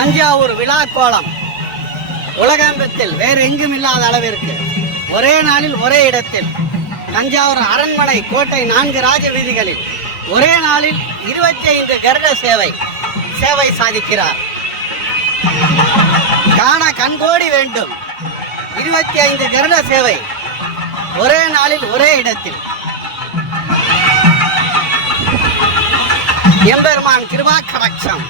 தஞ்சாவூர் விழா கோலம். உலகம்பத்தில் வேறு எங்கும் இல்லாத அளவிற்கு ஒரே நாளில் ஒரே இடத்தில். தஞ்சாவூர் அரண்மனை கோட்டை நான்கு ராஜ வீதிகளில் ஒரே நாளில் இருபத்தி ஐந்து கருட சேவை சேவை சாதிக்கிறார். காண கண்கோடி வேண்டும். இருபத்தி ஐந்து கருட சேவை ஒரே நாளில் ஒரே இடத்தில். எம்பெருமான் கிருபா கடாட்சம்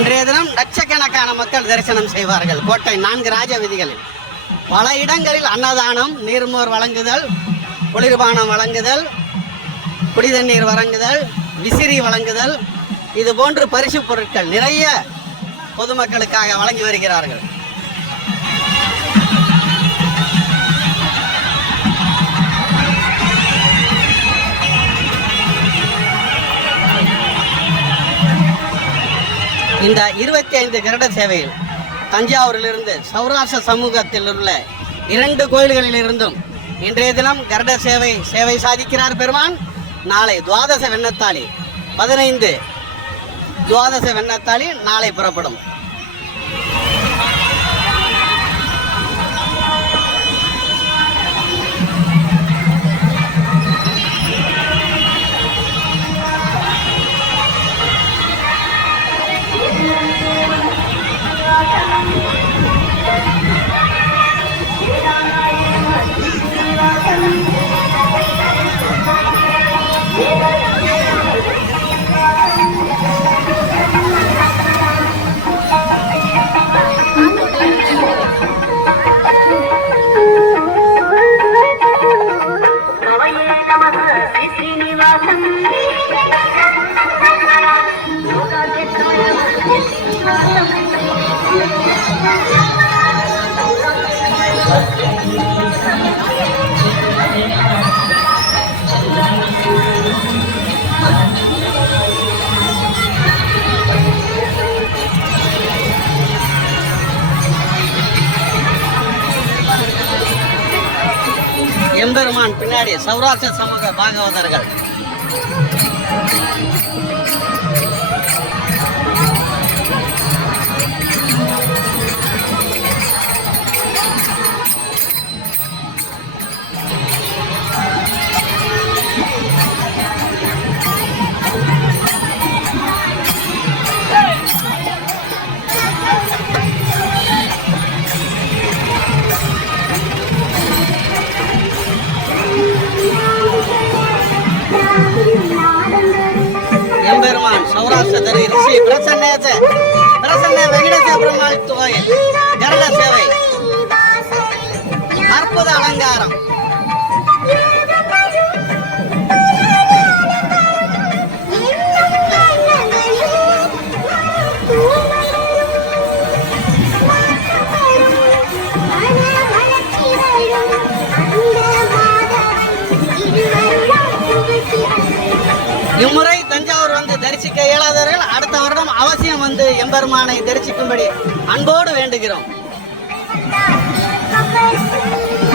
இன்றைய தினம் லட்சக்கணக்கான மக்கள் தரிசனம் செய்வார்கள். கோட்டை நான்கு ராஜ விதிகளில். பல இடங்களில் அன்னதானம் நீர்மோர் வழங்குதல் குளிர்பானம் வழங்குதல் குடிதண்ணீர் வழங்குதல் விசிறி வழங்குதல் இது போன்று பரிசு பொருட்கள் நிறைய பொதுமக்களுக்காக வழங்கி வருகிறார்கள். இந்த இருபத்தி ஐந்து கருட சேவையில் தஞ்சாவூரிலிருந்து சௌராஷ்டிர சமூகத்தில் உள்ள இரண்டு கோயில்களிலிருந்தும் இன்றைய தினம் கருட சேவை சேவை சாதிக்கிறார் பெருமான். நாளை துவாதச வெண்ணத்தாளி பதினைந்து துவாதச வெண்ணத்தாளி நாளை புறப்படும். எம்பெருமான் பின்னாடி சௌராஷ்டிர சமூக பாகவதர்கள். எம்பெருமான் சௌராஷ்டிர ரிஷி பிரசன்னேச பிரசன்ன பெருமாள் சேவை. அற்புத அலங்காரம். இம்முறை வந்து இயலாதவர்கள் அடுத்த வருடம் அவசியம் வந்து எம்பெருமானை தரிசிக்கும்படி அன்போடு வேண்டுகிறோம் Thank you.